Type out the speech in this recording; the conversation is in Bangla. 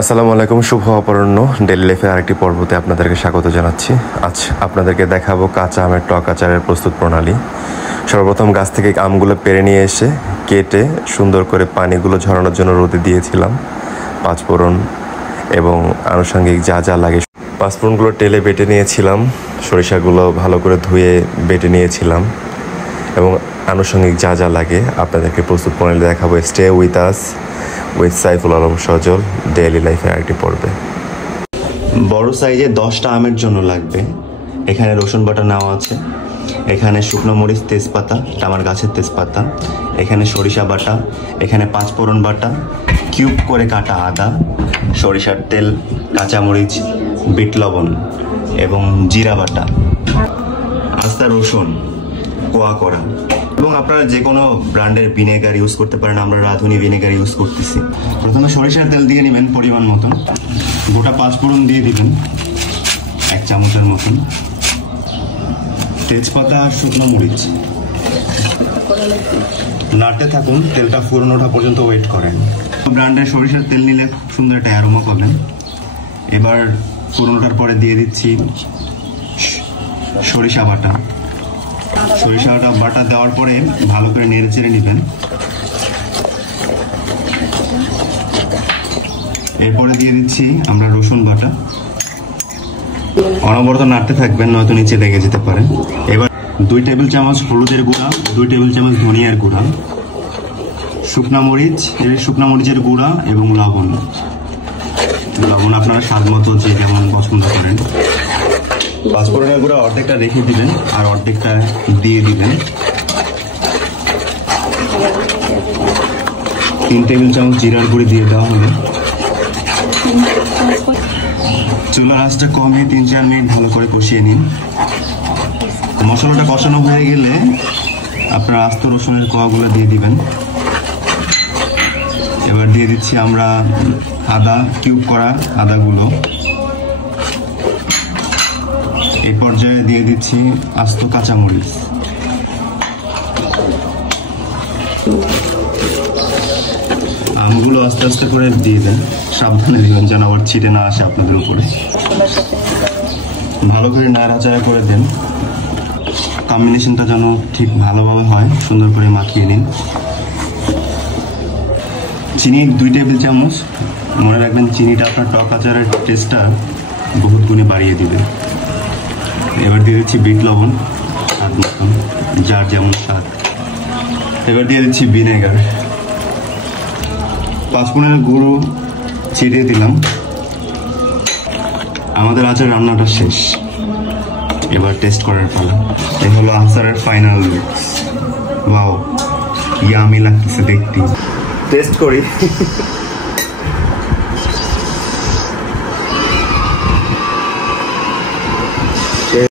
আসসালামু আলাইকুম, শুভ অপরাহ্ন। ডেইলি লাইফের আরেকটি পর্বতে আপনাদেরকে স্বাগত জানাচ্ছি। আজ আপনাদেরকে দেখাবো কাঁচা আমের টক আচারের প্রস্তুত প্রণালী। সর্বপ্রথম গাছ থেকে আমগুলো পেড়ে নিয়ে এসে কেটে সুন্দর করে পানিগুলো ঝরানোর জন্য রোদে দিয়েছিলাম। পাঁচফোড়ন এবং আনুষঙ্গিক যা যা লাগে পাঁচফোড়নগুলো টেলে বেটে নিয়েছিলাম। সরিষাগুলো ভালো করে ধুয়ে বেটে নিয়েছিলাম এবং আনুষঙ্গিক যা যা লাগে আপনাদেরকে প্রস্তুত প্রণালী দেখাবো। Stay with us with Saiful Alam Sajal daily লাইফের আরেকটি পর্বে। বড় সাইজে 10টা আমের জন্য লাগবে। এখানে রসুন বাটা নেওয়া আছে, এখানে শুকনো মরিচ, তেজপাতা, আমার গাছের তেজপাতা, এখানে সরিষা বাটা, এখানে পাঁচফোড়ন বাটা, কিউব করে কাটা আদা, সরিষার তেল, কাঁচামরিচ, বিট লবণ এবং জিরা বাটা, আস্তা রসুন কোয়া করা এবং আপনারা যে কোনো ব্র্যান্ডের ভিনেগার ইউজ করতে পারেন। আমরা রাঁধুনি ভিনেগার ইউজ করতেছি। প্রথমে সরিষার তেল দিয়ে নেবেন পরিমাণ মতন। গোটা পাঁচফোড়ন দিয়ে দিবেন 1 চামচের মতন, তেজপাতা আর শুকনো মরিচ নাড়তে থাকুন। তেলটা ফুরন ওঠা পর্যন্ত ওয়েট করেন। ব্র্যান্ডের সরিষার তেল নিলে খুব সুন্দর একটা অ্যারোমা পাবেন। এবার ফুরন ওঠার পরে দিয়ে দিচ্ছি সরিষা বাটা। সরিষাটা বাটা দেওয়ার পরে ভালো করে নেড়ে চেড়ে নেবেন। এরপরে দিয়ে দিচ্ছি আমরা রসুন বাটা। অনবরত নাড়তে থাকবেন, নয়তো নিচে লেগে যেতে পারে। এবার 2 টেবিল চামচ হলুদের গুঁড়া, 2 টেবিল চামচ ধনিয়ার গুঁড়া, শুকনা মরিচের গুঁড়া এবং লবণ আপনারা স্বাদ মতো যে যেমন পছন্দ করেন। পাঁচফোড়নের গুঁড়া অর্ধেকটা রেখে দিবেন আর অর্ধেকটা দিয়ে দিবেন। 3 টেবিল চামচ জিরার গুঁড়ি দিয়ে দেওয়া হলো। চুলার আঁচটা কমিয়ে 3-4 মিনিট ভালো করে কষিয়ে নিন। মশলাটা কষানো হয়ে গেলে আপনার আস্ত রসুনের কোয়াগুলো দিয়ে দিবেন। এবার দিয়ে দিচ্ছি আমরা আদা, কিউব করা আদাগুলো। এই পর্যায়ে দিয়ে দিচ্ছি আস্ত কাঁচামরিচ। আমগুলো আস্তে আস্তে করে দিয়ে দেন, সাবধানে দিবেন যেন আবার ছিটে না আসে আপনাদের উপরে। ভালো করে নাড়াচাড়া করে দেন, কম্বিনেশনটা যেন ঠিক ভালোভাবে হয়। সুন্দর করে মাখিয়ে নিন। চিনি 2 টেবিল চামচ। মনে রাখবেন চিনিটা আপনার টক আচারের টেস্টটা বহুত গুণে বাড়িয়ে দিবে। এবার দিয়ে দিচ্ছি বিট লবণ স্বাদ মতন, যার যেমন স্বাদ। এবার দিয়ে দিচ্ছি ভিনেগার। পাঁচফোড়নের গুঁড়ো ছিটিয়ে দিলাম। আমাদের আচার রান্নাটা শেষ, এবার টেস্ট করার পালা। এই হলো আচারের ফাইনাল লুক। ওয়াও, ইয়ামি লাগতেছে দেখতে। টেস্ট করি।